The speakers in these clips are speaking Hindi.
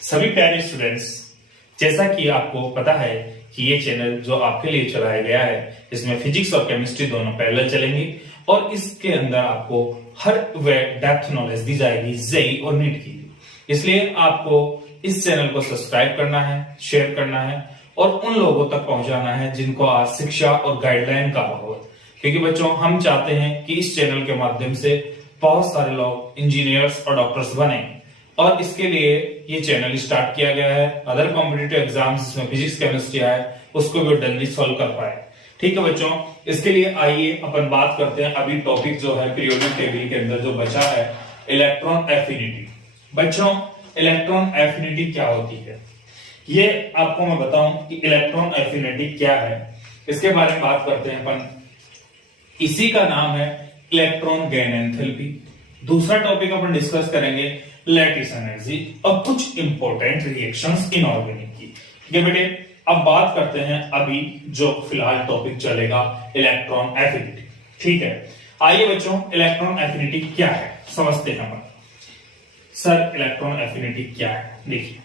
सभी प्यारे स्टूडेंट्स, जैसा कि आपको पता है कि ये चैनल जो आपके लिए चलाया गया है, इसमें फिजिक्स और केमिस्ट्री दोनों पैरेलल चलेंगी और इसके अंदर आपको हर वे डेप्थ नॉलेज दी जाएगी जेई और नीट की। इसलिए आपको इस चैनल को सब्सक्राइब करना है, शेयर करना है और उन लोगों तक पहुंचाना है जिनको आज शिक्षा और गाइडलाइन का अभाव है। क्योंकि बच्चों, हम चाहते हैं कि इस चैनल के माध्यम से बहुत सारे लोग इंजीनियर्स और डॉक्टर्स बने और इसके लिए ये चैनल स्टार्ट किया गया है। अदर कॉम्पिटिटिव एग्जाम्स जिसमें फिजिक्स केमिस्ट्री है उसको भी जल्दी सॉल्व कर पाए। ठीक है बच्चों, इसके लिए आइए अपन बात करते हैं। अभी टॉपिक जो है पीरियोडिक टेबल के अंदर जो बचा है, इलेक्ट्रॉन एफिनिटी। बच्चों, इलेक्ट्रॉन एफिनिटी क्या होती है ये आपको मैं बताऊं कि इलेक्ट्रॉन एफिनिटी क्या है, इसके बारे में बात करते हैं अपन। इसी का नाम है इलेक्ट्रॉन गेन एंथैल्पी। दूसरा टॉपिक अपन डिस्कस करेंगे लैटिस एनर्जी और कुछ इंपॉर्टेंट रिएक्शंस इनऑर्गेनिक की। ठीक है बेटे, अब बात करते हैं अभी जो फिलहाल टॉपिक चलेगा इलेक्ट्रॉन एफिनिटी। ठीक है, आइए बच्चों, इलेक्ट्रॉन एफिनिटी क्या है समझते हैं अपन। सर, इलेक्ट्रॉन एफिनिटी क्या है? देखिए,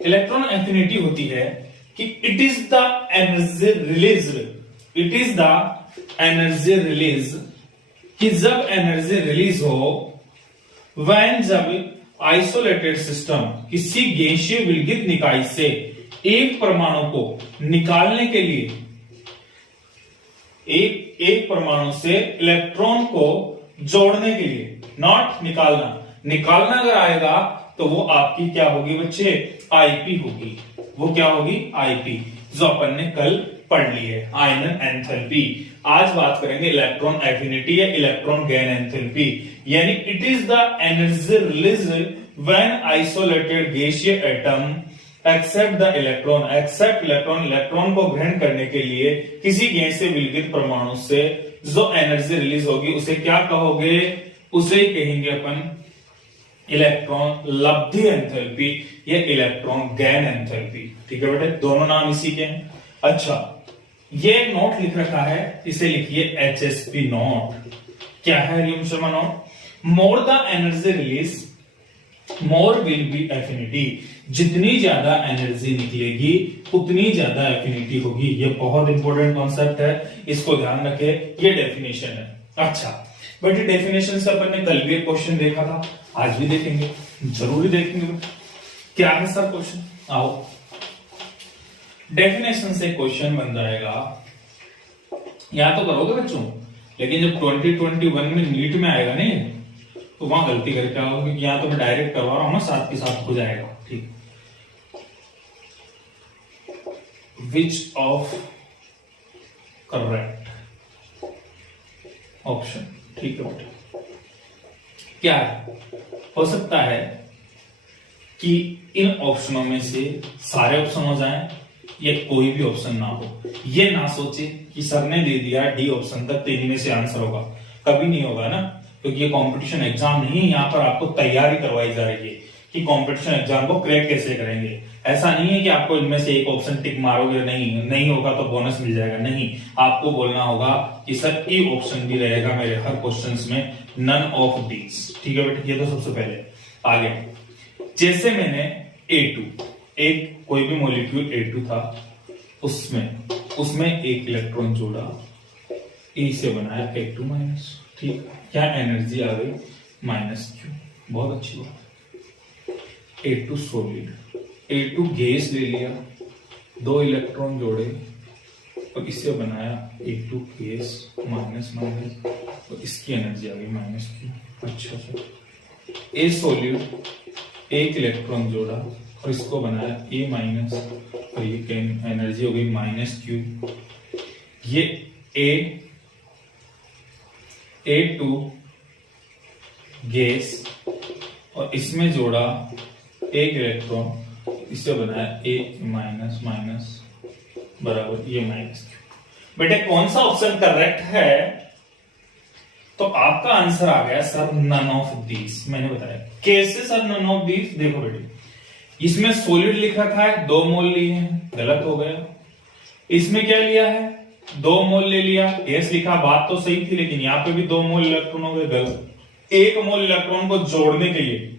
इलेक्ट्रॉन एफिनिटी होती है कि it is the energy release, कि जब एनर्जी रिलीज हो व्हेन जब आइसोलेटेड सिस्टम किसी गैसीय विलगित निकाय से एक परमाणु को निकालने के लिए एक परमाणु से इलेक्ट्रॉन को जोड़ने के लिए, नॉट निकालना अगर आएगा तो वो आपकी क्या होगी बच्चे? आईपी होगी। वो क्या होगी? आईपी, जो अपन ने कल पढ़ ली है, आयनन एंथैल्पी। आज बात करेंगे इलेक्ट्रॉन एफिनिटी या इलेक्ट्रॉन गेन एंथैल्पी, यानी it is the energy release when isolated गैसीय एटम एक्सेप्ट इलेक्ट्रॉन को ग्रहण करने के लिए किसी गैस से विलगित परमाणु से जो एनर्जी रिलीज होगी उसे क्या कहोगे? उसे कहेंगे अपन इलेक्ट्रॉन लब्धि एंथैल्पी या इलेक्ट्रॉन गेन एंथैल्पी। ठीक है बेटे, दोनों नाम इसी के हैं। अच्छा, ये नोट लिख रखा है, इसे लिखिए HSP नोट। क्या है Hariom Sharma note? More the energy release more will be affinity. जितनी ज्यादा एनर्जी निकलेगी उतनी ज्यादा एफिनिटी होगी। ये बहुत इंपॉर्टेंट कॉन्सेप्ट है, इसको ध्यान रखे। ये डेफिनेशन है। अच्छा बट डेफिनेशन से अपन ने कल भी एक क्वेश्चन देखा था, आज भी देखेंगे, जरूरी देखेंगे। क्या है सर क्वेश्चन? आओ, डेफिनेशन से क्वेश्चन बन जाएगा। यहां तो करोगे बच्चों, लेकिन जब 2021 में नीट में आएगा नहीं तो वहां गलती करके आओगे। यहां तो मैं डायरेक्ट करवा रहा हूं ना, साथ के साथ हो जाएगा। ठीक, विच ऑफ करेक्ट ऑप्शन। ठीक है बेटा, क्या है? हो सकता है कि इन ऑप्शनों में से सारे ऑप्शन हो जाएं या कोई भी ऑप्शन ना हो। ये ना सोचे कि सर ने दे दिया डी ऑप्शन तक तो इनमें से आंसर होगा, कभी नहीं होगा ना, क्योंकि ये कंपटीशन एग्जाम नहीं है। यहाँ पर आपको तैयारी करवाई जा रही है कि कंपटीशन एग्जाम को क्रैक कैसे करेंगे। ऐसा नहीं है कि आपको इनमें से एक ऑप्शन टिक मारोगे, नहीं होगा तो बोनस मिल जाएगा। नहीं, आपको बोलना होगा कि सर ए ऑप्शन भी रहेगा मेरे हर क्वेश्चंस में, नन ऑफ दीज। ठीक है बेटा, ये तो सबसे पहले। आगे, जैसे मैंने A2, एक कोई भी मॉलिक्यूल A2 था, उसमें एक इलेक्ट्रॉन जोड़ा, E से बनाया A2 माइनस। ठीक, क्या एनर्जी आ गई? -Q। बहुत अच्छी बात। A2 सॉलिड, A2 गैस ले लिया, 2 इलेक्ट्रॉन जोड़े और इससे बनाया A2 गैस माइनस, और इसकी एनर्जी आ गई -Q। अच्छा सर, A सॉलिड, एक इलेक्ट्रॉन जोड़ा और इसको बनाया A माइनस और ये एनर्जी हो गई -Q। ये A2 गैस और इसमें जोड़ा एक इलेक्ट्रॉन, इससे बनाया A माइनस बराबर ये -Q। बेटे, कौन सा ऑप्शन करेक्ट है? तो आपका आंसर आ गया सर नन ऑफ दीज। मैंने बताया कैसे सर नन ऑफ दीज। देखो बेटे, इसमें सॉलिड लिख रखा है, 2 मोल लिए हैं, गलत हो गया। इसमें क्या लिया है? 2 मोल ले लिया, गैस लिखा, बात तो सही थी, लेकिन यहाँ पे भी 2 मोल इलेक्ट्रॉन हो गए, गलत। एक मोल इलेक्ट्रॉन को जोड़ने के लिए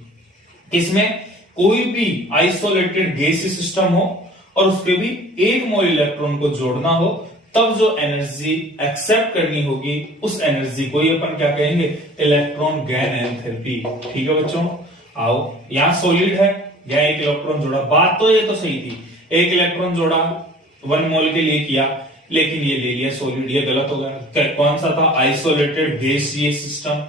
इसमें कोई भी आइसोलेटेड गैसीय सिस्टम हो और उसके भी एक मोल इलेक्ट्रॉन को जोड़ना हो, तब जो एनर्जी एक्सेप्ट करनी होगी उस एनर्जी को ही अपन क्या कहेंगे, इलेक्ट्रॉन गेन एंथैल्पी। ठीक है बच्चों, आओ यहां सॉलिड है, यहां एक इलेक्ट्रॉन जोड़ा, बात तो ये तो सही थी, एक इलेक्ट्रॉन जोड़ा 1 मोल के लिए किया, लेकिन ये ले लिया सॉलिड, ये गलत हो गया। कौन सा था, आइसोलेटेड गैसीय सिस्टम,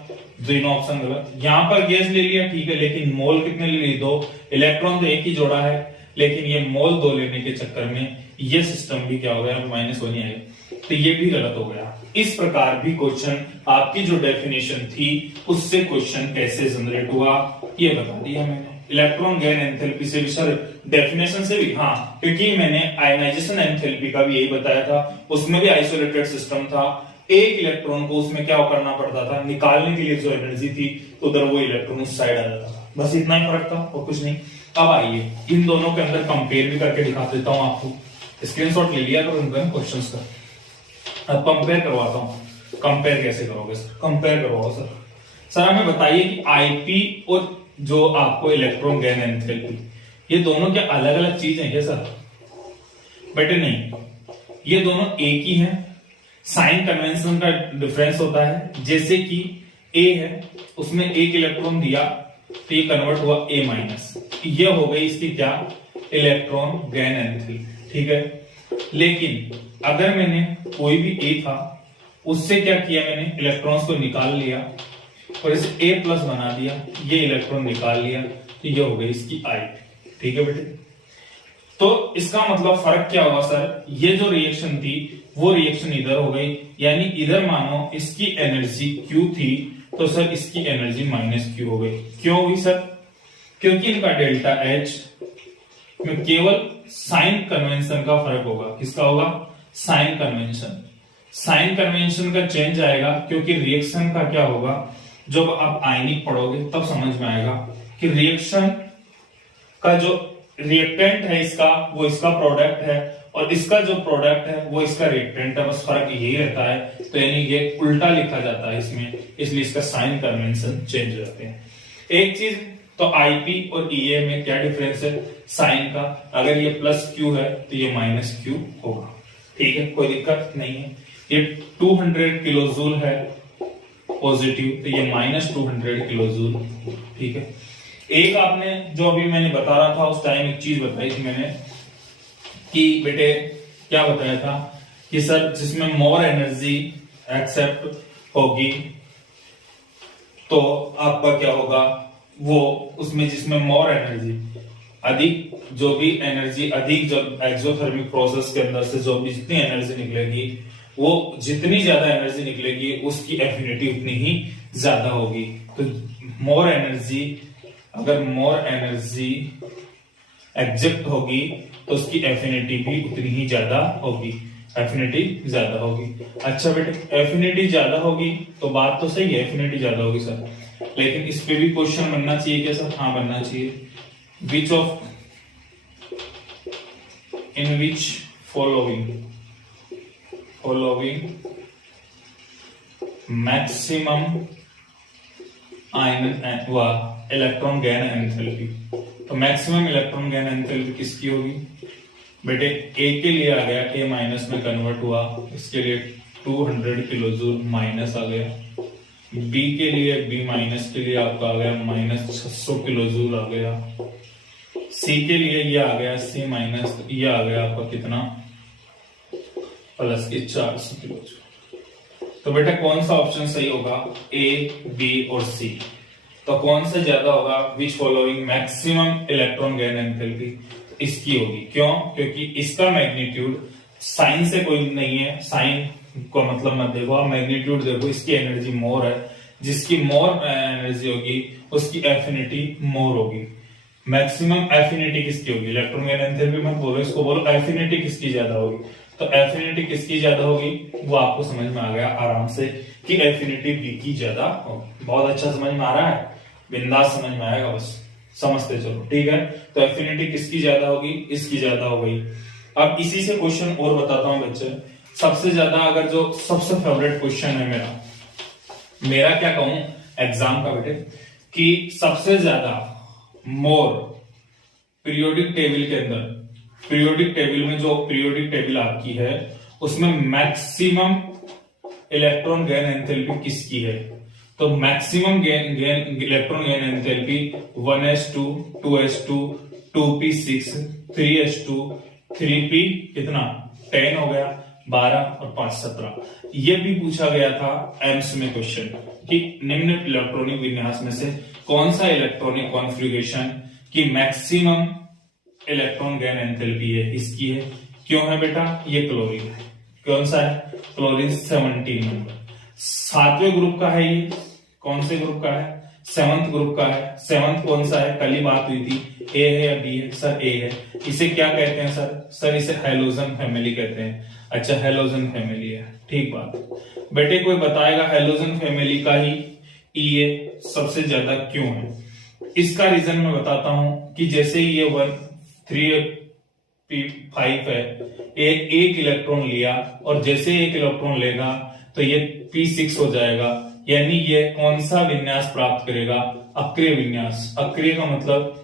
दोनों ऑप्शन गलत। यहां पर गैस ले लिया ठीक है, लेकिन मोल कितने ले लिए, 2, इलेक्ट्रॉन तो एक ही जोड़ा है, लेकिन ये मोल 2 लेने के चक्कर में ये सिस्टम भी क्या हो गया, -1 ही आएगा, तो ये भी गलत हो गया। इस प्रकार भी क्वेश्चन आपकी जो डेफिनेशन थी उससे क्वेश्चन कैसे जनरेट हुआ ये बता दिया मैंने। इलेक्ट्रॉन गेन एंथैल्पी से भी सर, डेफिनेशन से भी, हाँ, क्योंकि मैंने आयनाइजेशन एंथैल्पी का भी यही बताया था, उसमें भी आइसोलेटेड सिस्टम था, एक इलेक्ट्रॉन को उसमें क्या करना पड़ता था, निकालने के लिए जो एनर्जी थी तो उधर वो इलेक्ट्रॉन उस साइड आ जाता था, बस इतना ही फर्क था और कुछ नहीं। अब आइए इन दोनों के अंदर कंपेयर भी करके दिखा देता हूं आपको, स्क्रीनशॉट ले लिया करो इन क्वेश्चंस का। अब कंपेयर करवाता हूं, कंपेयर कैसे करोगे सर, कंपेयर करवाओ सर। सर हमें बताइए कि आईपी और जो आपको इलेक्ट्रॉन गेन एंथैल्पी, ये दोनों क्या अलग अलग चीजें हैं क्या सर? बेटे नहीं, ये दोनों एक ही हैं, साइन कन्वेंशन का डिफरेंस होता है। जैसे कि ए है, उसमें एक इलेक्ट्रॉन दिया तो ये कन्वर्ट हुआ A-, ये हो गई इसकी क्या, इलेक्ट्रॉन गेन एंथैल्पी। ठीक है, लेकिन अगर मैंने कोई भी ए था उससे क्या किया, मैंने इलेक्ट्रॉन्स को निकाल लिया और इसे A+ बना दिया, ये इलेक्ट्रॉन निकाल लिया, तो ये हो गई इसकी आई। ठीक है बेटे, तो इसका मतलब फर्क क्या होगा सर, ये जो रिएक्शन थी वो रिएक्शन इधर हो गई, यानी इधर मानो इसकी एनर्जी Q थी तो सर इसकी एनर्जी -Q हो गई। क्यों हुई सर? क्योंकि इनका डेल्टा H में केवल साइन कन्वेंशन का फर्क होगा। किसका होगा? Sign convention. साइन कन्वेंशन का चेंज आएगा, क्योंकि रिएक्शन का क्या होगा, जब आप आयनिक पढ़ोगे तब समझ में आएगा कि रिएक्शन का जो रिएक्टेंट है इसका, वो इसका प्रोडक्ट है, और इसका जो प्रोडक्ट है वो इसका रिएक्टेंट है, बस फर्क यही रहता है। तो यानी ये उल्टा लिखा जाता है इसमें, इसलिए इसका साइन कन्वेंशन चेंज हो जाते हैं। एक चीज तो आईपी और ईए में क्या डिफरेंस है, साइन का। अगर ये +Q है तो ये -Q होगा। ठीक है, कोई दिक्कत नहीं है। ये 200 किलो जूल है पॉजिटिव, तो ये -200 किलो जूल। ठीक है, एक आपने जो अभी मैंने बता रहा था उस टाइम एक चीज बताई थी मैंने कि बेटे क्या बताया था कि सर जिसमें मोर एनर्जी एक्सेप्ट होगी तो आपका क्या होगा, वो उसमें जिसमें मोर एनर्जी अधिक, जो भी एनर्जी अधिक, जब एक्सोथर्मिक प्रोसेस के अंदर से जो भी जितनी एनर्जी निकलेगी, वो जितनी ज्यादा एनर्जी निकलेगी उसकी एफिनिटी उतनी ही ज्यादा होगी। तो मोर एनर्जी, अगर मोर एनर्जी एग्जिट होगी तो उसकी एफिनिटी भी उतनी ही ज्यादा होगी, एफिनिटी ज्यादा होगी। अच्छा बेटे, एफिनिटी ज्यादा होगी तो बात तो सही है, एफिनिटी ज्यादा होगी सर, लेकिन इस पे भी क्वेश्चन बनना चाहिए क्या सर? हाँ बनना चाहिए। Which of, in which following maximum electron gain enthalpy, तो मैक्सिमम इलेक्ट्रॉन गेन एंथैल्पी किसकी होगी बेटे? ए के लिए आ गया, A- में कन्वर्ट हुआ, इसके लिए 200 किलो जूल माइनस आ गया। बी के लिए, B- के लिए आपका आ गया -600 किलो जूल आ गया। सी के लिए ये आ गया C-, तो ये आ गया आपका कितना, प्लस के 400 किलो जूल। तो बेटा कौन सा ऑप्शन सही होगा? A, B और C। तो कौन सा ज्यादा होगा? Which following maximum electron gain enthalpy, इसकी होगी। क्यों? क्योंकि इसका मैग्नीट्यूड साइन से कोई नहीं है, साइन को मतलब मत देखो, आप मैग्नीट्यूड देखो, इसकी एनर्जी मोर है, जिसकी मोर एनर्जी होगी उसकी एफिनिटी मोर होगी। मैक्सिमम एफिनिटी किसकी होगी? इलेक्ट्रॉन गेन एंथैल्पी मत बोलो, इसको बोलो एफिनिटी किसकी ज्यादा होगी। तो एफिनिटी किसकी ज्यादा होगी वो आपको समझ में आ गया आराम से कि एफिनिटी बी की ज्यादा होगी। बहुत अच्छा समझ में आ रहा है, बिंदास समझ में आएगा, बस समझते चलो। ठीक है, तो एफिनिटी किसकी ज्यादा होगी? इसकी ज्यादा हो गई। अब इसी से क्वेश्चन और बताता हूं बच्चे। सबसे ज्यादा, अगर जो सबसे फेवरेट क्वेश्चन है मेरा क्या कहूं, एग्जाम का बेटे कि सबसे ज्यादा मोर पीरियोडिक टेबल के अंदर, पीरियोडिक टेबल में जो पीरियोडिक टेबल आपकी है उसमें मैक्सिमम इलेक्ट्रॉन गेन एंथैल्पी किसकी है? तो maximum electron gain enthalpy 1s2, 2s2, 2p6, 3s2, 3p कितना 10 हो गया, 12 और 5 17। ये भी पूछा गया था एम्स में क्वेश्चन कि निम्न इलेक्ट्रॉनिक विन्यास में से कौन सा इलेक्ट्रॉनिक कॉन्फ़िगरेशन की मैक्सिमम इलेक्ट्रॉन गेन एंथैल्पी है, इसकी है। क्यों है बेटा? ये क्लोरीन है। कौन सा है? क्लोरीन 17 नंबर, 7वें ग्रुप का है। ये कौन से ग्रुप का है? 7th ग्रुप का है। 7th कौन सा है? कल ही बात हुई थी, ए है या बी है? सर ए है। इसे क्या कहते हैं सर? सर इसे हैलोजन फैमिली कहते हैं। अच्छा, हैलोजन फैमिली है, ठीक बात। बेटे कोई बताएगा हैलोजन फैमिली का ही ये सबसे ज्यादा क्यों है? इसका रीजन मैं बताता हूं कि जैसे ये 1 3p5 है, एक इलेक्ट्रॉन लिया और जैसे एक इलेक्ट्रॉन लेगा तो ये p6 हो जाएगा, यानी ये कौन सा विन्यास प्राप्त करेगा? अक्रिय विन्यास। अक्रिय का मतलब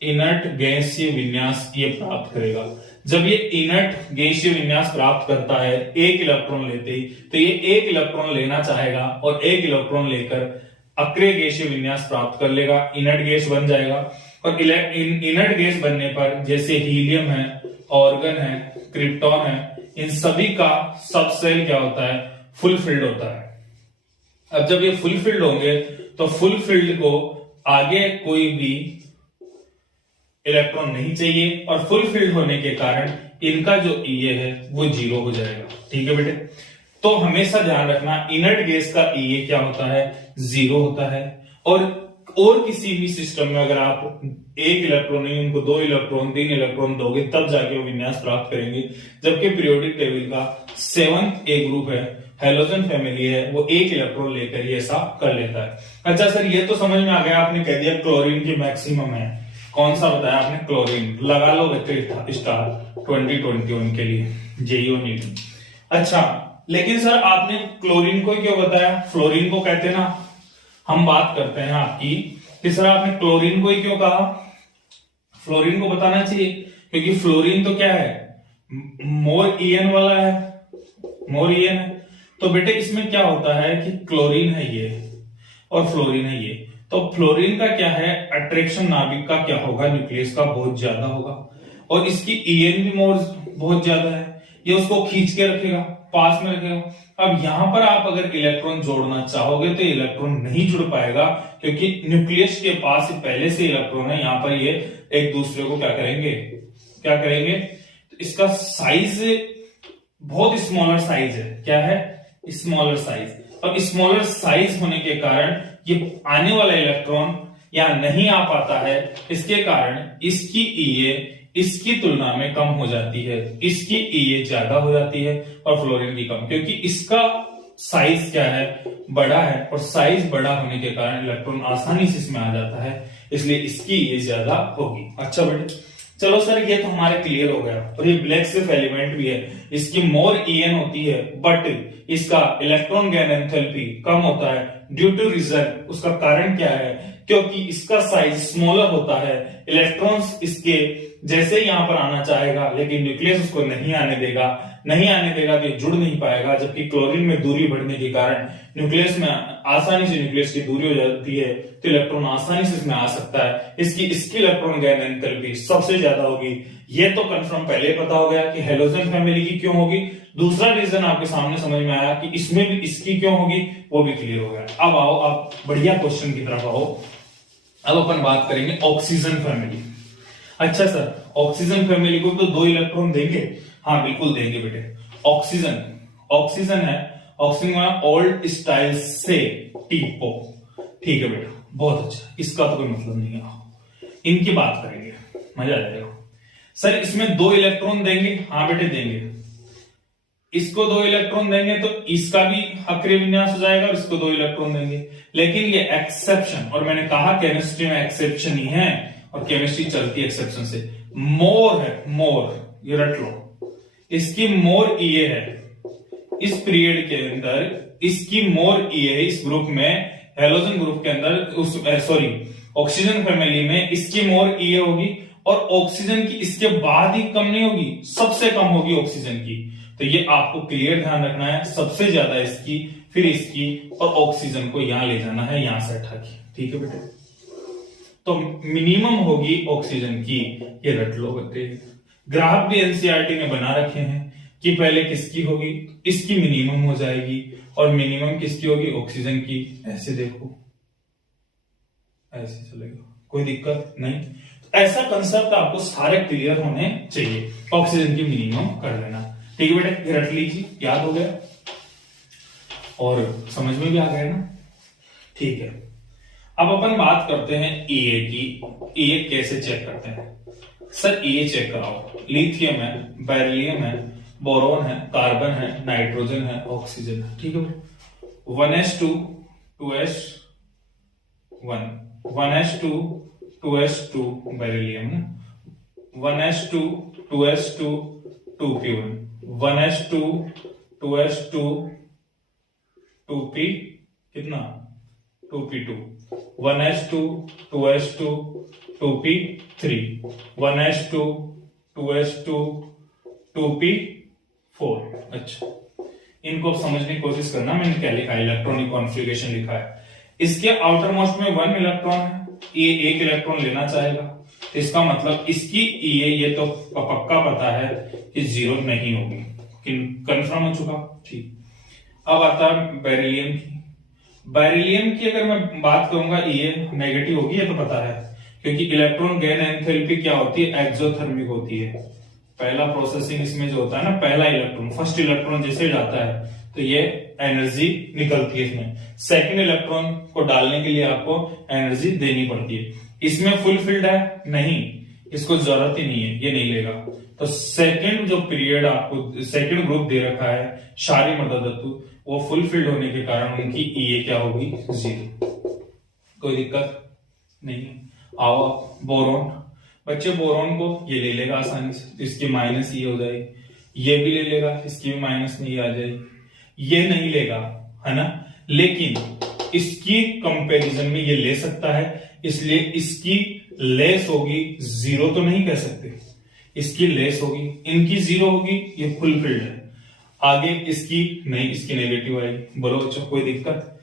इनर्ट गैसीय विन्यास ये प्राप्त करेगा। जब ये इनर्ट गैसीय विन्यास प्राप्त करता है एक इलेक्ट्रॉन लेते ही, तो ये एक इलेक्ट्रॉन लेना चाहेगा और एक इलेक्ट्रॉन लेकर अक्रिय गैसीय विन्यास प्राप्त कर लेगा, इनर्ट गैस बन जाएगा। और इनर्ट गैस बनने पर जैसे हीलियम है, ऑर्गन है, क्रिप्टॉन है, इन सभी का सब सेल क्या होता है? फुलफिल्ड होता है। अब जब ये फुलफिल्ड होंगे तो फुलफिल्ड को आगे कोई भी इलेक्ट्रॉन नहीं चाहिए और फुलफिल्ड होने के कारण इनका जो ईए है वो 0 हो जाएगा। ठीक है बेटे, तो हमेशा ध्यान रखना इनर्ट गैस का ईए क्या होता है? 0 होता है। और किसी भी सिस्टम में अगर आप एक इलेक्ट्रॉन नहीं, उनको 2 इलेक्ट्रॉन 3 इलेक्ट्रॉन दोगे तब जाके वो विन्यास प्राप्त करेंगे। जबकि पीरियोडिक टेबल का 7th ए ग्रुप है, हैलोजन फैमिली है, वो एक इलेक्ट्रॉन लेकर ये ऐसा कर लेता है। अच्छा सर, ये तो समझ में आ गया, आपने कह दिया क्लोरीन की मैक्सिमम है। कौन सा बताया आपने? क्लोरीन। लगा लो बच्चे स्टार 2021 के लिए जेईओ नीट। अच्छा, लेकिन सर आपने क्लोरीन को क्यों बताया? फ्लोरीन को कहते ना। हम बात करते हैं आपकी कि सर आपने क्लोरीन को ही क्यों कहा? फ्लोरीन को बताना चाहिए क्योंकि फ्लोरीन तो क्या है? मोर ईएन वाला है, मोर ईएन है। तो बेटे इसमें क्या होता है कि क्लोरीन है ये और फ्लोरीन है ये, तो फ्लोरीन का क्या है? अट्रैक्शन नाभिक का क्या होगा? न्यूक्लियस का बहुत ज्यादा होगा और इसकी ईएन भी मोर बहुत ज्यादा है, ये उसको खींच के रखेगा, पास में रखेगा। अब यहां पर आप अगर इलेक्ट्रॉन जोड़ना चाहोगे तो इलेक्ट्रॉन नहीं जुड़ पाएगा क्योंकि न्यूक्लियस के पास पहले से इलेक्ट्रॉन है। यहां पर ये एक दूसरे को क्या करेंगे? तो इसका साइज बहुत स्मॉलर साइज है। क्या है? Smaller size. अब स्मॉलर साइज होने के कारण ये आने वाला इलेक्ट्रॉन यहां नहीं आ पाता है, इसके कारण इसकी ईए इसकी तुलना में कम हो जाती है, इसकी ईए ज्यादा हो जाती है और फ्लोरीन की कम, क्योंकि इसका साइज क्या है? बड़ा है और साइज बड़ा होने के कारण इलेक्ट्रॉन आसानी से इसमें आ जाता है, इसलिए इसकी ईए ज्यादा होगी। अच्छा बेटे, चलो सर ये तो हमारे क्लियर हो गया। और ये ब्लैक स्विफ्ट एलिमेंट भी है, इसकी मोर ईएन होती है बट इसका इलेक्ट्रॉन गेन एंथैल्पी कम होता है। ड्यू टू रीजन, उसका कारण क्या है? क्योंकि इसका साइज स्मॉलर होता है, इलेक्ट्रॉन्स इसके जैसे यहां पर आना चाहेगा लेकिन न्यूक्लियस उसको नहीं आने देगा तो ये जुड़ नहीं पाएगा। जबकि क्लोरीन में दूरी बढ़ने के कारण न्यूक्लियस में आसानी से न्यूक्लियस की दूरी हो जाती है तो इलेक्ट्रॉन आसानी से इसमें आ सकता है। इसकी इलेक्ट्रॉन गेन एंथैल्पी सबसे ज्यादा होगी। ये तो कंफर्म पहले ही पता हो गया कि हैलोजन फैमिली की क्यों होगी। दूसरा रीजन आपके सामने समझ में आया कि इसमें भी इसकी क्यों होगी, वो भी क्लियर हो गया। अब आओ आप बढ़िया क्वेश्चन की तरफ आओ। अब अपन बात करेंगे ऑक्सीजन फैमिली। अच्छा सर, ऑक्सीजन फैमिली को तो 2 इलेक्ट्रॉन देंगे? हाँ बिल्कुल देंगे बेटे। ऑक्सीजन है, ऑक्सीजन ओल्ड स्टाइल से टीपो। ठीक है बेटा, बहुत अच्छा, इसका तो कोई मतलब नहीं है। इनकी बात करेंगे, मजा आ जाएगा। सर इसमें 2 इलेक्ट्रॉन देंगे? हाँ बेटे देंगे। इसको 2 इलेक्ट्रॉन देंगे तो इसका भी अक्रिय विन्यास हो जाएगा और इसको 2 इलेक्ट्रॉन देंगे। लेकिन ये एक्सेप्शन, और मैंने कहा केमिस्ट्री में एक्सेप्शन ही है और केमिस्ट्री चलती है एक्सेप्शन से। मोर है, मोर, ये रट लो, इसकी मोर ईए है, इस पीरियड के अंदर इसकी मोर ई है, इस ग्रुप में हेलोजन ग्रुप के अंदर ऑक्सीजन फैमिली में इसकी मोर ई होगी और ऑक्सीजन की इसके बाद ही कम नहीं होगी, सबसे कम होगी ऑक्सीजन की। तो ये आपको क्लियर ध्यान रखना है, सबसे ज्यादा इसकी, फिर इसकी, और ऑक्सीजन को यहां ले जाना है, यहां से हटा के। ठीक है बेटे, तो मिनिमम होगी ऑक्सीजन की, ये रट लो बेटे। ग्राफ भी एनसीईआरटी में बना रखे हैं कि पहले किसकी होगी, इसकी मिनिमम हो जाएगी, और मिनिमम किसकी होगी, ऑक्सीजन की। ऐसे देखो, ऐसे चलेगा, कोई दिक्कत नहीं। तो ऐसा कंसेप्ट आपको सारे क्लियर होने चाहिए। ऑक्सीजन की मिनिमम कर लेना। ठीक है बेटे, रट लीजिए, याद हो गया और समझ में भी आ गया ना। ठीक है, अब अपन बात करते हैं ईए की। ईए कैसे चेक करते हैं? सर ईए चेक कराओ, लिथियम है, बेरिलियम है, बोरोन है, कार्बन है, नाइट्रोजन है, ऑक्सीजन है। ठीक है, 1s2 2s1 1s2 2s2 beryllium, 1s2 2s2 2p1, 1s2 2s2 2p कितना 2p2, 1s2 2s2 2p3, 1s2 2s2 2p4। अच्छा, इनको समझने की कोशिश करना। मैंने क्या लिखा है, इलेक्ट्रॉनिक कॉन्फ़िगरेशन लिखा है। इसके आउटर मोस्ट में 1 इलेक्ट्रॉन है, ये 1 इलेक्ट्रॉन लेना चाहेगा, तो इसका मतलब इसकी ये तो पक्का पता है कि 0 नहीं होगी, कंफर्म हो चुका। ठीक, अब आता है बेरिलियम की। बेरिलियम की अगर मैं बात करूंगा, ये नेगेटिव होगी, ये तो पता है, क्योंकि इलेक्ट्रॉन गेन एंथैल्पी क्या होती है, एक्सोथर्मिक होती है। पहला प्रोसेसिंग इसमें जो होता है ना, पहला इलेक्ट्रॉन, फर्स्ट इलेक्ट्रॉन जैसे जाता है तो ये एनर्जी निकलती है इसमें। सेकंड इलेक्ट्रॉन को डालने के लिए आपको एनर्जी देनी पड़ती है। इसमें फुलफिल्ड है नहीं, इसको जरूरत ही नहीं है, ये नहीं लेगा। तो सेकंड जो पीरियड आपको सेकंड ग्रुप दे रखा है क्षारीय मृदा धातु, वो फुलफिल्ड होने के कारण उनकी ईए क्या होगी, 0। कोई दिक्कत नहीं। आओ बोरोन, बच्चे बोरोन को ये ले लेगा आसानी से, इसकी माइनस ये हो जाएगी। ये भी ले लेगा, इसकी भी माइनस नहीं आ जाएगी। ये नहीं लेगा, है ना, लेकिन इसकी कंपैरिजन में ये ले सकता है, इसलिए इसकी लेस होगी। 0 तो नहीं कह सकते, इसकी लेस होगी, इनकी 0 होगी, ये फुलफिल्ड है। आगे इसकी नहीं, इसकी नेगेटिव आएगी। बोलो बच्चों, कोई दिक्कत?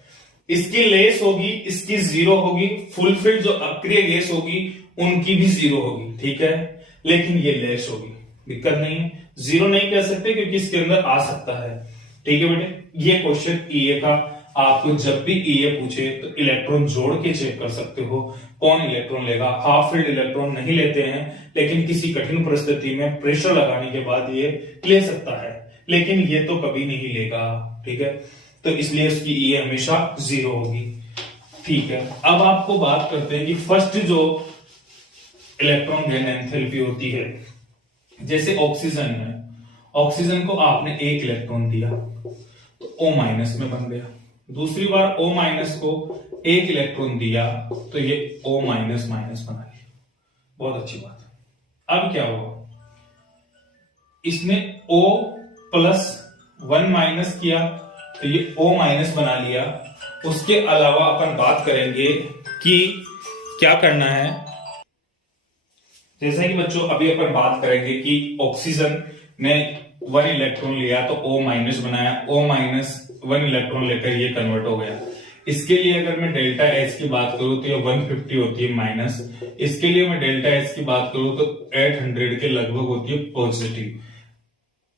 इसकी लेस होगी, इसकी 0 होगी, फुलफिल्ड जो अक्रिय गैस होगी उनकी भी 0 होगी। ठीक है, लेकिन ये लेस होगी, दिक्कत नहीं है। 0 नहीं कह सकते क्योंकि इसके अंदर आ सकता है। ठीक है बेटे, ये क्वेश्चन ईए का आपको जब भी ईए पूछे तो इलेक्ट्रॉन जोड़ के चेक कर सकते हो कौन इलेक्ट्रॉन लेगा। हाफ फील्ड इलेक्ट्रॉन नहीं लेते हैं, लेकिन किसी कठिन परिस्थिति में प्रेशर लगाने के बाद ये ले सकता है, लेकिन ये तो कभी नहीं लेगा। ठीक है, तो इसलिए इसकी ईए हमेशा 0 होगी। ठीक है, अब आपको बात करते हैं कि फर्स्ट जो इलेक्ट्रॉन गेन एंथैल्पी होती है, जैसे ऑक्सीजन में, ऑक्सीजन को आपने 1 इलेक्ट्रॉन दिया तो O- में बन गया। दूसरी बार O- को 1 इलेक्ट्रॉन दिया तो ये O- बना गया। बहुत अच्छी बात। अब क्या हुआ, इसने O+1- किया तो ये O- बना लिया। उसके अलावा अपन बात करेंगे कि क्या करना है। जैसा कि बच्चों अभी अपन बात करेंगे कि ऑक्सीजन ने 1 इलेक्ट्रॉन लिया तो O- बनाया, O- 1 इलेक्ट्रॉन लेकर ये कन्वर्ट हो गया। इसके लिए अगर मैं डेल्टा H की बात करूं तो ये 150 होती है माइनस। इसके लिए मैं डेल्टा H की बात करूं तो 800 के लगभग होती है पॉजिटिव।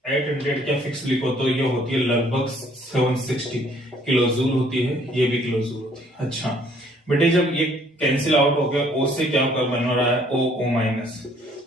800 क्या फिक्स लिखो तो ये होती है लगभग 760 किलोजूल होती है, ये भी किलोजूल होती है। अच्छा बेटे, जब ये कैंसिल आउट हो गया, O से क्या बन रहा है, O-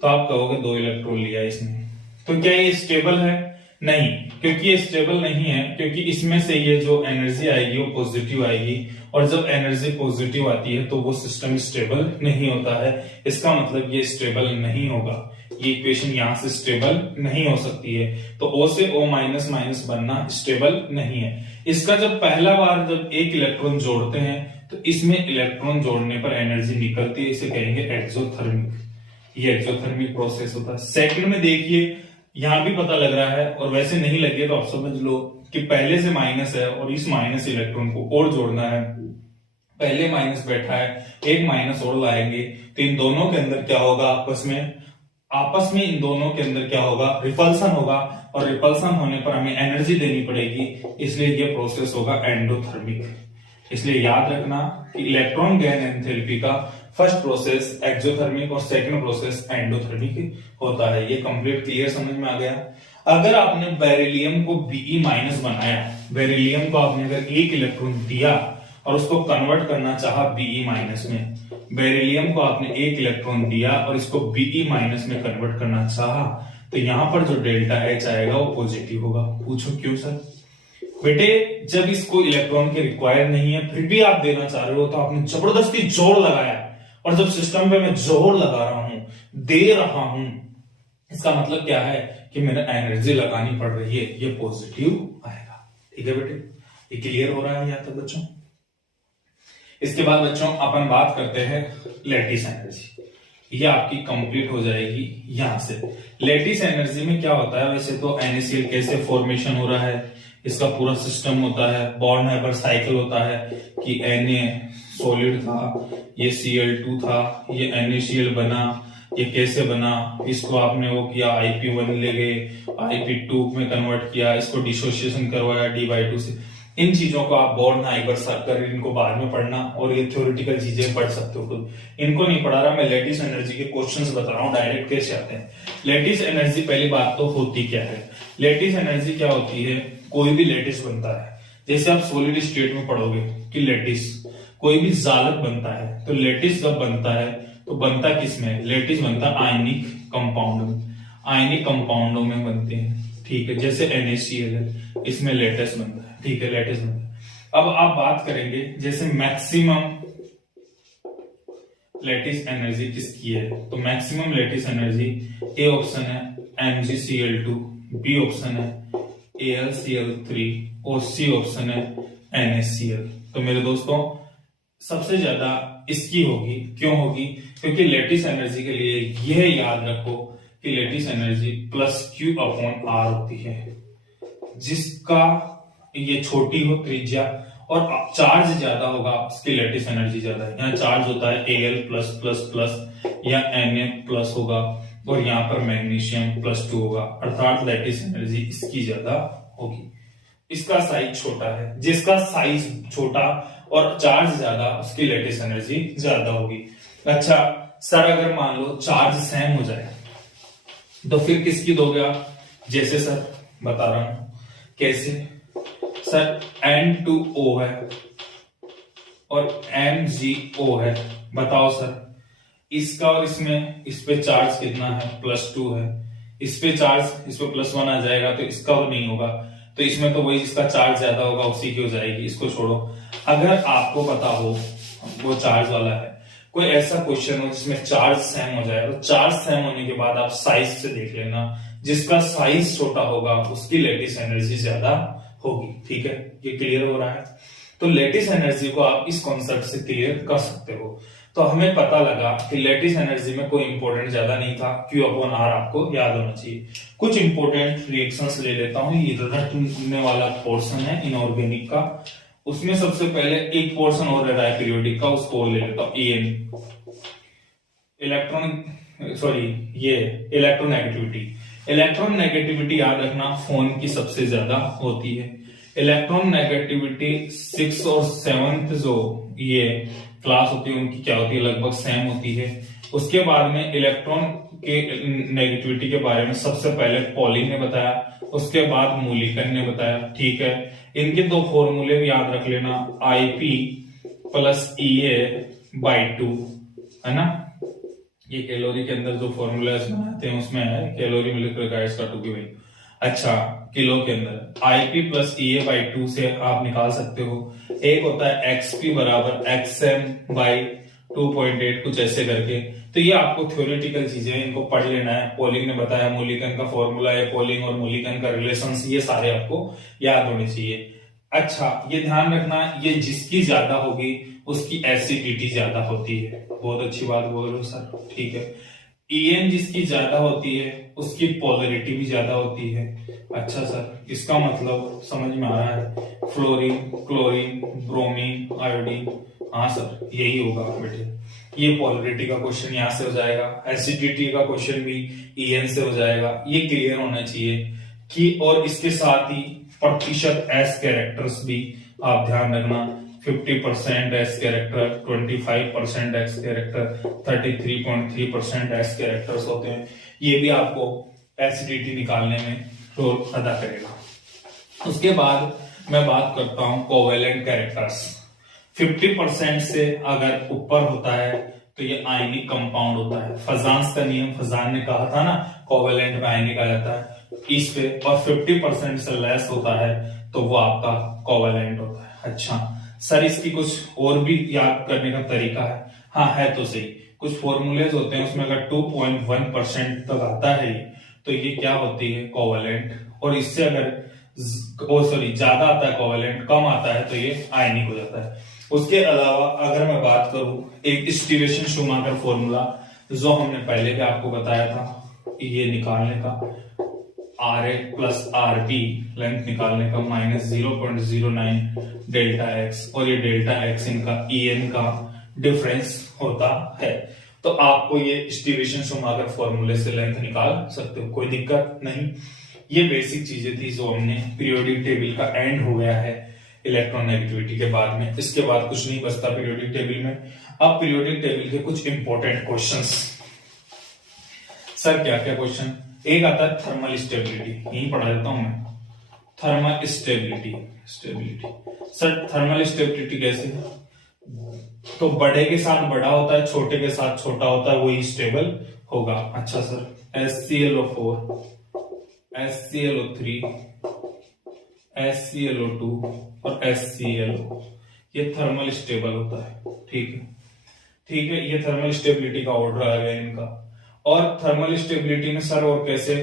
तो आप कहोगे 2 इलेक्ट्रॉन लिया इसने, तो क्या ये स्टेबल है? नहीं, क्योंकि ये स्टेबल नहीं है, क्योंकि इसमें से ये जो एनर्जी आएगी वो पॉजिटिव आएगी, और जब एनर्जी पॉजिटिव आती है तो वो सिस्टम स्टेबल नहीं होता है। इसका मतलब ये स्टेबल नहीं होगा, ये इक्वेशन यहां से स्टेबल नहीं हो सकती है। तो O से O- बनना स्टेबल नहीं है। इसका जब पहला बार जब 1 इलेक्ट्रॉन जोड़ते हैं तो इसमें इलेक्ट्रॉन जोड़ने पर एनर्जी निकलती है, इसे कहेंगे एक्सोथर्मिक। ये एक्सोथर्मिक प्रोसेस होता है। सेकंड में देखिए, यहां भी पता लग रहा है, और वैसे नहीं लगे तो आप समझ लो कि पहले से माइनस है और इस माइनस इलेक्ट्रॉन को और जोड़ना है, पहले माइनस बैठा है, एक माइनस और लाएंगे तो इन दोनों के अंदर क्या होगा, आपस में इन दोनों के अंदर क्या होगा, रिपल्सन होगा, और रिपल्सन होने पर हमें एनर्जी देनी पड़ेगी, इसलिए ये प्रोसेस होगा एंडोथर्मिक। इसलिए याद रखना कि इलेक्ट्रॉन गेन एंथैल्पी का फर्स्ट प्रोसेस एक्सोथर्मिक और सेकंड प्रोसेस एंडोथर्मिक होता है। ये कंप्लीट क्लियर समझ में आ गया। अगर आपने बेरिलियम को Be- बनाया, बेरिलियम को आपने अगर एक इलेक्ट्रॉन दिया और उसको कन्वर्ट करना चाहा Be- में, बेरिलियम को आपने एक इलेक्ट्रॉन दिया और इसको Be- में कन्वर्ट करना चाहा, तो यहां पर जो डेल्टा H आएगा वो पॉजिटिव होगा। पूछो क्यों सर? बेटे जब इसको इलेक्ट्रॉन के रिक्वायर नहीं है फिर भी आप देना चाह रहे हो, तो आपने जबरदस्ती जोर लगाया, और जब सिस्टम पे मैं जोर लगा रहा हूं, दे रहा हूं, इसका मतलब क्या है कि मेरा एनर्जी लगानी पड़ रही है, ये पॉजिटिव आएगा। ठीक है बेटे, ये क्लियर हो रहा है यहाँ तक बच्चों? इसके बाद बच्चों अपन बात करते हैं लैटिस एनर्जी। ये आपकी कंप्लीट हो जाएगी यहां से। लैटिस एनर्जी में क्या होता है, वैसे तो NaCl कैसे फॉर्मेशन हो रहा है, इसका पूरा सिस्टम होता है, बॉन्ड हाइपर साइकिल होता है कि Na सॉलिड था, ये Cl2 था, ये NaCl बना, ये कैसे बना, इसको आपने वो किया IP1 ले गए, IP2 में कन्वर्ट किया, इसको डिसोसिएशन करवाया D/2 से। इन चीजों को आप बॉन्ड हाइपर सर्कल इनको बाद में पढ़ना, और ये थ्योरेटिकल चीजें पढ़ सकते हो खुद, इनको नहीं पढ़ा रहा मैं। लैटिस एनर्जी के क्वेश्चंस बता रहा हूं डायरेक्ट कैसे आते हैं। लैटिस एनर्जी पहली बात तो होती क्या है, लैटिस एनर्जी क्या होती है, कोई भी लैटिस बनता है, जैसे आप सॉलिड स्टेट में पढ़ोगे कि लैटिस कोई भी जालक बनता है, तो लैटिस जब बनता है तो बनता किसमें, लैटिस बनता आयनिक कंपाउंड में, आयनिक कंपाउंडों में बनते हैं। ठीक है, जैसे NaCl है, इसमें लैटिस बनता है। ठीक है, लैटिस बनता है। अब आप बात करेंगे जैसे मैक्सिमम लैटिस एनर्जी किसकी है, तो maximum lattice energy A option है MgCl2, बी ऑप्शन है AlCl3 और सी ऑप्शन है NaCl। तो मेरे दोस्तों सबसे ज्यादा इसकी होगी। क्यों होगी? क्योंकि लैटिस एनर्जी के लिए यह याद रखो कि लैटिस एनर्जी +Q/R होती है, जिसका ये छोटी हो त्रिज्या और चार्ज ज्यादा होगा उसकी लैटिस एनर्जी ज्यादा है। यहाँ चार्ज होता है Al+++ या Na+ होगा, और यहाँ पर मैग्नीशियम +2 होगा, अर्थात लैटिस एनर्जी इसकी ज्यादा होगी। इसका साइज छोटा है, जिसका साइज छोटा और चार्ज ज्यादा उसकी लैटिस एनर्जी ज्यादा होगी। अच्छा सर, अगर मान लो चार्ज सेम हो जाए तो फिर किसकी दोगे आप? जैसे सर बता रहा हूं कैसे। सर N2O है और MgO है, बताओ सर इसका और इसमें, इस पे चार्ज कितना है, +2 है, इस पे चार्ज, इस पे +1 आ जाएगा, तो इसका और नहीं होगा, तो इसमें तो वही जिसका चार्ज ज्यादा होगा उसी की हो जाएगी। इसको छोड़ो। अगर आपको पता हो वो चार्ज वाला है, कोई ऐसा क्वेश्चन हो जिसमें चार्ज सेम हो जाए, तो चार्ज सेम होने के बाद आप साइज से देख लेना, जिसका साइज छोटा होगा उसकी लैटिस एनर्जी ज्यादा होगी। ठीक है, ये क्लियर हो रहा है? तो लैटिस एनर्जी को आप इस कॉन्सेप्ट से क्लियर कर सकते हो। तो हमें पता लगा कि लैटिस एनर्जी में कोई इंपॉर्टेंट ज्यादा नहीं था, Q/R आपको याद होना चाहिए। कुछ इंपॉर्टेंट रिएक्शंस ले लेता हूं, ये रटने वाला पोर्शन है इनऑर्गेनिक का, उसमें सबसे पहले एक पोर्शन और रह रहा है पीरियोडिक का, उसको और ले लेता हूं। इलेक्ट्रोनेगेटिविटी। इलेक्ट्रोनेगेटिविटी याद रखना फोन की सबसे ज्यादा होती है। इलेक्ट्रॉन नेगेटिविटी 6 और 7th जो ये क्लास होती है उनकी क्या होती है, लगभग सेम होती है। उसके बाद में इलेक्ट्रॉन के नेगेटिविटी के बारे में सबसे पहले पॉलिंग ने बताया, उसके बाद मूलिकन ने बताया। ठीक है, इनके दो फॉर्मूले भी याद रख लेना, Ip+Ea/2 है ना। ये कैलोरी के अंदर जो फॉर्मूला बनाते हैं उसमें है कैलोरी मोलिकुलर गाइड्स का टू की वैल्यू। अच्छा, किलो के अंदर Ip+Ea/2 से आप निकाल सकते हो। एक होता है Xp बराबर Xm/2.8 कुछ ऐसे करके। तो ये आपको थ्योरेटिकल चीजें, इनको पढ़ लेना है। पॉलिंग ने बताया, मूलिकन का फॉर्मूला है, पॉलिंग और मूलिकन का रिलेशंस, ये सारे आपको याद होने चाहिए। अच्छा, ये ध्यान रखना, ये जिसकी ज्यादा होगी उसकी एसिडिटी ज्यादा होती है। बहुत अच्छी बात बोल रहे हो सर। ठीक है, En जिसकी ज्यादा होती है उसकी पोलरिटी भी ज्यादा होती है। अच्छा सर, इसका मतलब समझ में आ रहा है, फ्लोरीन, क्लोरीन, ब्रोमीन, आयोडीन। हाँ सर, यही होगा बेटे। ये पोलरिटी का क्वेश्चन यहाँ से हो जाएगा। एसिडिटी का क्वेश्चन भी En से हो जाएगा। ये क्लियर होना चाहिए कि, और इसके साथ ही प्रतिशत एस कैरेक्टर्स भी आप ध्यान रखना। 50% S character, 25% S character, 33.3% S characters होते हैं। ये भी आपको एसिडिटी निकालने में रोल अदा करेगा। उसके बाद मैं बात करता हूं कोवेलेंट कैरेक्टर्स। 50% से अगर ऊपर होता है तो ये आयनिक कंपाउंड होता है। फजान्स का नियम, फजान ने कहा था ना, कोवेलेंट में आयनिक आ जाता है इस पे। और 50% से लेस होता है तो वो आपका कोवेलेंट होता है। अच्छा सर, इसकी कुछ और भी याद करने का तरीका है? हाँ है तो सही। कुछ फॉर्मूलेज होते हैं, उसमें अगर 2.1% तक आता है तो ये क्या होती है, कोवेलेंट। और इससे अगर ज्यादा आता है कोवेलेंट, कम आता है तो ये आयनिक हो जाता है। उसके अलावा अगर मैं बात करूं एक स्टीवेशन शूमाकर फॉर्मूला, जो हमने पहले भी आपको बताया था, ये निकालने का Ra प्लस Rb लेंथ निकालने का -0.09 डेल्टा एक्स, और ये डेल्टा एक्स इनका En का डिफरेंस होता है। तो आपको ये स्टीवेशन शूमाकर फॉर्मूले से लेंथ निकाल सकते हो, कोई दिक्कत नहीं। ये बेसिक चीजें थी जो हमने, पीरियोडिक टेबल का एंड हो गया है इलेक्ट्रोनेगेटिविटी के बाद में। इसके बाद कुछ नहीं बचता पीरियोडिक टेबल में। अब पीरियोडिक टेबल के कुछ इंपॉर्टेंट क्वेश्चंस। सर क्या क्या क्वेश्चन? एक आता है थर्मल स्टेबिलिटी, यही पढ़ा देता हूं मैं। Thermal stability, sir thermal stability कैसे? तो बड़े के साथ बड़ा होता है, छोटे के साथ छोटा होता है, वही स्टेबल होगा। अच्छा सर, HClO4, HClO3, HClO2 और HClO, ये थर्मल स्टेबल होता है। ठीक है, ये थर्मल स्टेबिलिटी का ऑर्डर आ गया इनका। और थर्मल स्टेबिलिटी में सर और कैसे?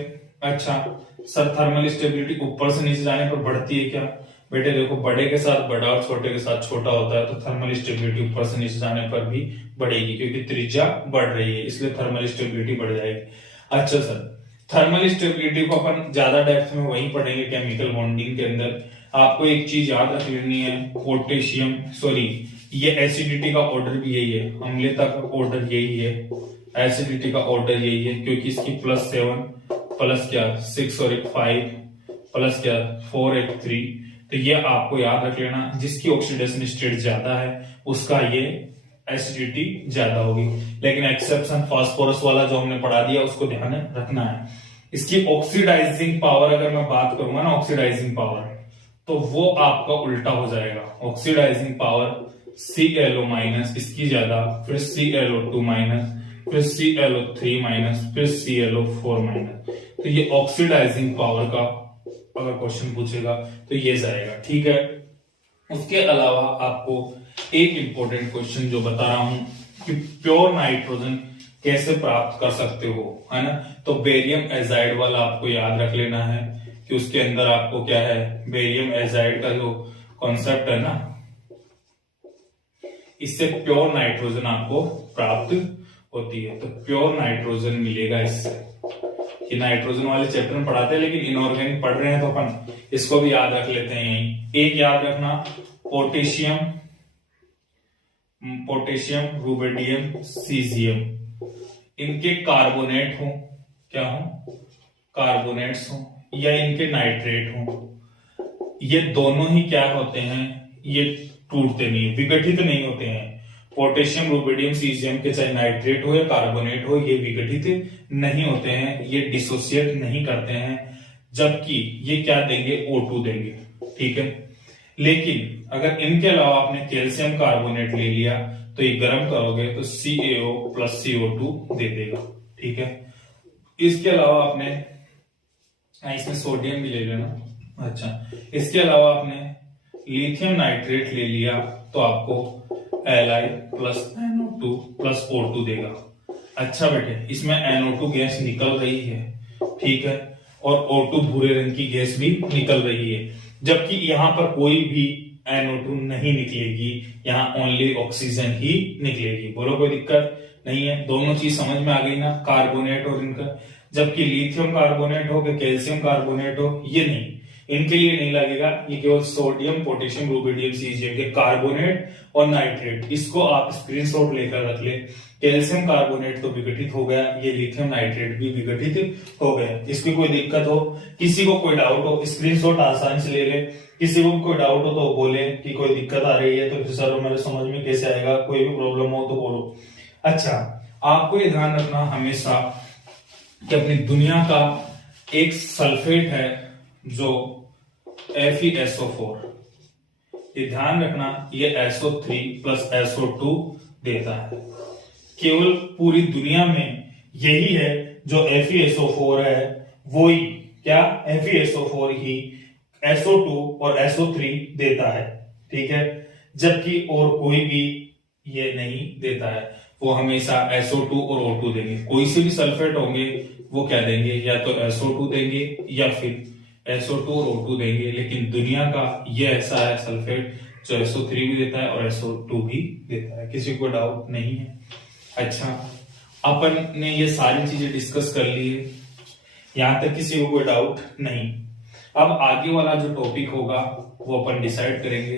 अच्छा सर, थर्मल स्टेबिलिटी ऊपर से नीचे जाने पर बढ़ती है क्या? बेटे देखो, बड़े के साथ बड़ा और छोटे के साथ छोटा होता है, तो थर्मल स्टेबिलिटी ऊपर से नीचे जाने पर भी बढ़ेगी, क्योंकि त्रिज्या बढ़ रही है, इसलिए थर्मल स्टेबिलिटी बढ़ जाएगी। अच्छा सर, थर्मल स्टेबिलिटी को अपन ज्यादा डेप्थ में वहीं पढ़ेंगे केमिकल बॉन्डिंग के अंदर। आपको एक चीज याद रख लेनी है, पोटेशियम, सॉरी ये एसिडिटी का ऑर्डर भी यही है, अम्लता का ऑर्डर यही है, एसिडिटी का ऑर्डर यही है, क्योंकि इसकी +7 प्लस क्या 6 और एक 5 प्लस क्या 4 एक 3। तो ये आपको याद रख लेना, जिसकी ऑक्सीडेशन स्टेट ज्यादा है उसका ये एसिडिटी ज्यादा होगी। लेकिन एक्सेप्शन फास्फोरस वाला जो हमने पढ़ा दिया उसको ध्यान रखना है। इसकी ऑक्सीडाइजिंग पावर अगर मैं बात करूंगा ना, ऑक्सीडाइजिंग पावर, तो वो आपका उल्टा हो जाएगा। ऑक्सीडाइजिंग पावर ClO- इसकी ज्यादा, फिर ClO2-, फिर ClO3-, फिर ClO4-। तो ये ऑक्सीडाइजिंग पावर का अगर क्वेश्चन पूछेगा तो ये जाएगा। ठीक है, उसके अलावा आपको एक इंपॉर्टेंट क्वेश्चन जो बता रहा हूं कि प्योर नाइट्रोजन कैसे प्राप्त कर सकते हो, है ना। तो बेरियम एजाइड वाला आपको याद रख लेना है कि उसके अंदर आपको क्या है, बेरियम एजाइड का जो कॉन्सेप्ट है ना, इससे प्योर नाइट्रोजन आपको प्राप्त होती है। तो प्योर नाइट्रोजन मिलेगा इससे। ये नाइट्रोजन वाले चैप्टर में पढ़ाते हैं, लेकिन इनऑर्गेनिक पढ़ रहे हैं तो अपन इसको भी याद रख लेते हैं। यही एक याद रखना, पोटेशियम, रुबिडियम, सीजियम, इनके कार्बोनेट हो, क्या हो, कार्बोनेट्स हो, या इनके नाइट्रेट हो, ये दोनों ही क्या होते हैं, ये टूटते नहीं, विघटित नहीं होते हैं। पोटेशियम, रुबिडियम, सीजियम के चाहे नाइट्रेट हो या कार्बोनेट हो, ये विघटित नहीं होते हैं, ये डिसोसिएट नहीं करते हैं, जबकि ये क्या देंगे, O2 देंगे। ठीक है, लेकिन अगर इनके अलावा आपने कैल्शियम कार्बोनेट ले लिया तो ये गर्म करोगे तो CaO + CO2 दे देगा। ठीक है, इसके अलावा आपने इसमें सोडियम भी ले लेना। अच्छा, इसके अलावा आपने लिथियम नाइट्रेट ले लिया तो आपको Li + NO2 + O2 देगा। अच्छा बेटे, इसमें NO2 गैस निकल रही है, ठीक है, और O2 भूरे रंग की गैस भी निकल रही है, जबकि यहां पर कोई भी NO2 नहीं निकलेगी, यहां ओनली ऑक्सीजन ही निकलेगी। बोलो कोई दिक्कत नहीं है। दोनों चीज समझ में आ गई ना, कार्बोनेट और इनका। जबकि लिथियम कार्बोनेट हो कि कैल्शियम कार्बोनेट हो, ये नहीं, इनके लिए नहीं लगेगा। ये केवल सोडियम, पोटेशियम, रुबिडियम, सीजियम के कार्बोनेट और नाइट्रेट, इसको आप स्क्रीनशॉट लेकर रख ले। कैल्शियम कार्बोनेट तो विघटित हो गया, ये लिथियम नाइट्रेट भी विघटित हो गया। इसकी कोई दिक्कत हो, किसी को कोई डाउट हो, स्क्रीनशॉट आसानी से ले ले। किसी को कोई डाउट हो तो बोले कि कोई दिक्कत आ रही है, तो सर मेरे समझ में कैसे आएगा, कोई भी प्रॉब्लम हो तो बोलो। अच्छा, आपको ये ध्यान रखना हमेशा कि अपनी दुनिया का एक सल्फेट है जो FeSO4, ये ध्यान रखना, ये SO3 प्लस SO2 देता है। केवल पूरी दुनिया में यही है जो FeSO4 है, वो ही क्या FeSO4 ही SO2 और SO3 देता है, ठीक है। जबकि और कोई भी ये नहीं देता है, वो हमेशा SO2 और O2 देंगे। कोई से भी सल्फेट होंगे वो क्या देंगे, या तो SO2 देंगे या फिर SO2 और O2 देंगे। लेकिन दुनिया का ये ऐसा है सल्फेट जो SO3 भी देता है और SO2 भी देता है। किसी को डाउट नहीं है? अच्छा, अपन ने ये सारी चीजें डिस्कस कर ली है, यहां तक किसी को कोई डाउट नहीं। अब आगे वाला जो टॉपिक होगा वो अपन डिसाइड करेंगे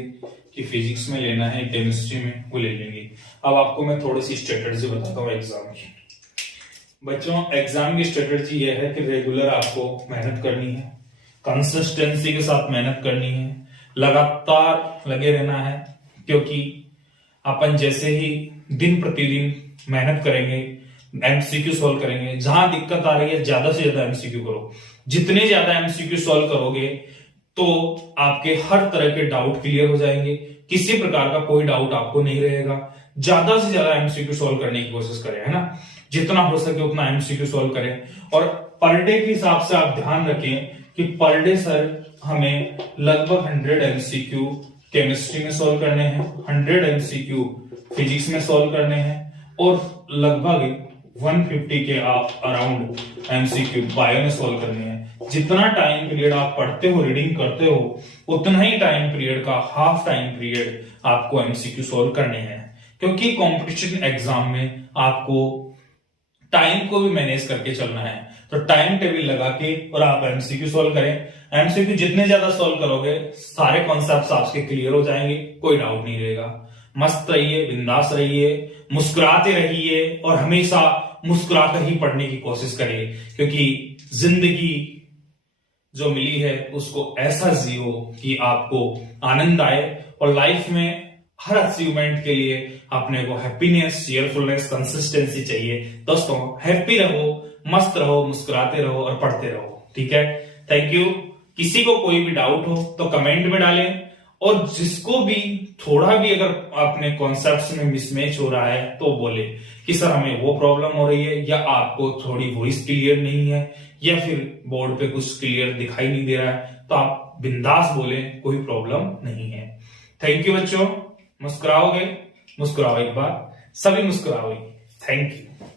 कि फिजिक्स में लेना है, केमिस्ट्री में, वो ले लेंगे। अब आपको मैं थोड़ी सी स्ट्रेटजी बताता हूँ एग्जाम की। बच्चों, एग्जाम की स्ट्रेटजी ये है कि रेगुलर आपको मेहनत करनी है, कंसिस्टेंसी के साथ मेहनत करनी है, लगातार लगे रहना है। क्योंकि अपन जैसे ही दिन प्रतिदिन मेहनत करेंगे, एमसीक्यू सॉल्व करेंगे, जहां दिक्कत आ रही है ज्यादा से ज्यादा एमसीक्यू करो। जितने ज्यादा एमसीक्यू सॉल्व करोगे तो आपके हर तरह के डाउट क्लियर हो जाएंगे, किसी प्रकार का कोई डाउट आपको नहीं रहेगा। ज्यादा से ज्यादा एमसीक्यू सॉल्व करने की कोशिश करें, है ना, जितना हो सके उतना एमसीक्यू सॉल्व करें। और पर डे के हिसाब से आप ध्यान रखें कि पर डे सर हमें लगभग 100 एमसीक्यू केमिस्ट्री में सॉल्व करने हैं, 100 एमसीक्यू फिजिक्स में सॉल्व करने हैं और लगभग 150 के अराउंड एमसीक्यू बायो में सॉल्व करने हैं। जितना टाइम पीरियड आप पढ़ते हो, रीडिंग करते हो, उतना ही टाइम पीरियड का हाफ टाइम पीरियड आपको एमसीक्यू सॉल्व करने हैं। क्योंकि कंपटीशन एग्जाम में आपको टाइम को भी मैनेज करके चलना है, तो टाइम टेबल लगा के और आप एमसीक्यू सॉल्व करें। एमसीक्यू जितने ज्यादा सॉल्व करोगे सारे कॉन्सेप्ट्स आपके क्लियर हो जाएंगे, कोई डाउट नहीं रहेगा। मस्त रहिए, बिंदास रहिए, मुस्कुराते रहिए और हमेशा मुस्कुराकर ही पढ़ने की कोशिश करिए। क्योंकि जिंदगी जो मिली है उसको ऐसा जियो कि आपको आनंद आए, और लाइफ में हर अचीवमेंट के लिए अपने को हैप्पीनेस, चीयरफुलनेस, कंसिस्टेंसी चाहिए। दोस्तों, हैप्पी रहो, मस्त रहो, मुस्कुराते रहो और पढ़ते रहो, ठीक है। Thank you. किसी को कोई भी डाउट हो तो कमेंट में डालें, और जिसको भी थोड़ा भी अगर अपने कॉन्सेप्ट्स में मिसमैच हो रहा है तो बोले कि सर हमें वो प्रॉब्लम हो रही है, या आपको थोड़ी वॉइस क्लियर नहीं है, या फिर बोर्ड पे कुछ क्लियर दिखाई नहीं दे रहा है, तो आप बिंदास बोले, कोई प्रॉब्लम नहीं है। थैंक यू बच्चों। मुस्कुराओगे, मुस्कुराओ एक बार, सभी मुस्कुराओगे। Thank you.